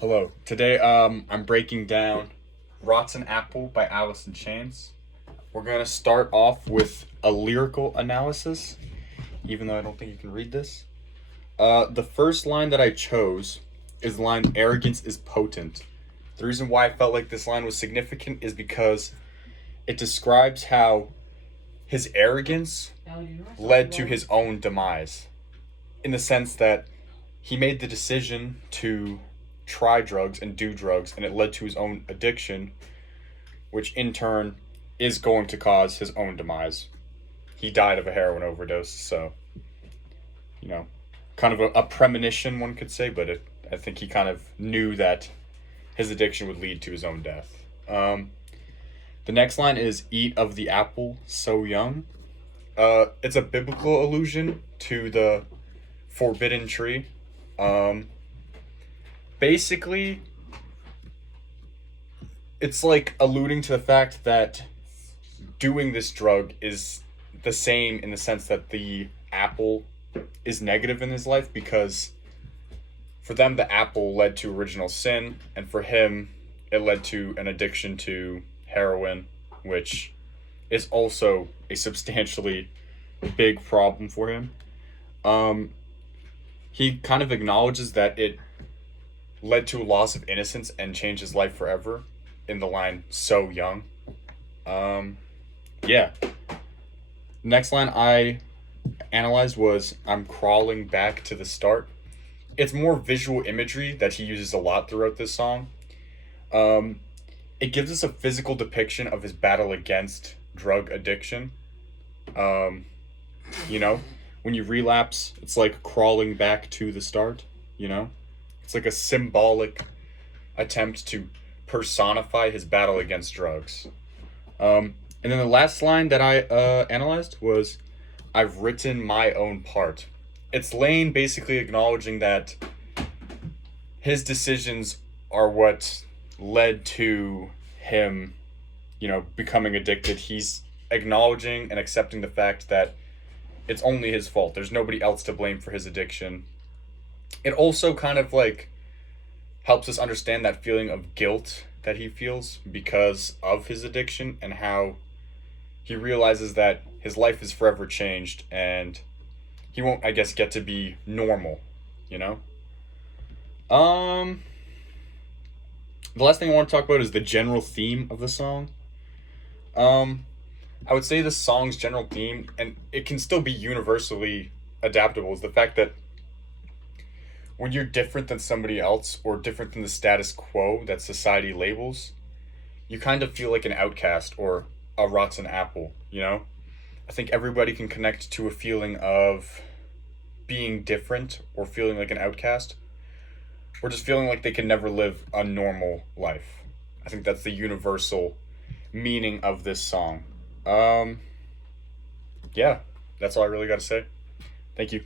Hello. Today, I'm breaking down Rotten Apple by Alice in Chains. We're gonna start off with a lyrical analysis, even though I don't think you can read this. The first line that I chose is the line "Arrogance is potent." The reason why I felt like this line was significant is because it describes how his arrogance led to his own demise, in the sense that he made the decision to try drugs and do drugs, and it led to his own addiction, which in turn is going to cause his own demise. He died of a heroin overdose, so, you know, kind of a premonition, one could say, but I think he kind of knew that his addiction would lead to his own death. The next line is "Eat of the apple so young." It's a biblical allusion to the forbidden tree. Basically, it's like alluding to the fact that doing this drug is the same in the sense that the apple is negative in his life, because for them the apple led to original sin, and for him it led to an addiction to heroin, which is also a substantially big problem for him. He kind of acknowledges that it led to a loss of innocence and changed his life forever in the line "so young." Yeah. Next line I analyzed was "I'm crawling back to the start." It's more visual imagery that he uses a lot throughout this song. It gives us a physical depiction of his battle against drug addiction. Um, you know, when you relapse, it's like crawling back to the start, you know? It's like a symbolic attempt to personify his battle against drugs. And then the last line that I analyzed was "I've written my own part." It's Lane basically acknowledging that his decisions are what led to him, becoming addicted. He's acknowledging and accepting the fact that it's only his fault. There's nobody else to blame for his addiction. It also kind of like helps us understand that feeling of guilt that he feels because of his addiction, and how he realizes that his life is forever changed and he won't, I guess, get to be normal, you know? The last thing I want to talk about is the general theme of the song. I would say the song's general theme, and it can still be universally adaptable, is the fact that when you're different than somebody else or different than the status quo that society labels, you kind of feel like an outcast or a rotten apple, you know? I think everybody can connect to a feeling of being different or feeling like an outcast, or just feeling like they can never live a normal life. I think that's the universal meaning of this song. Yeah, that's all I really got to say. Thank you.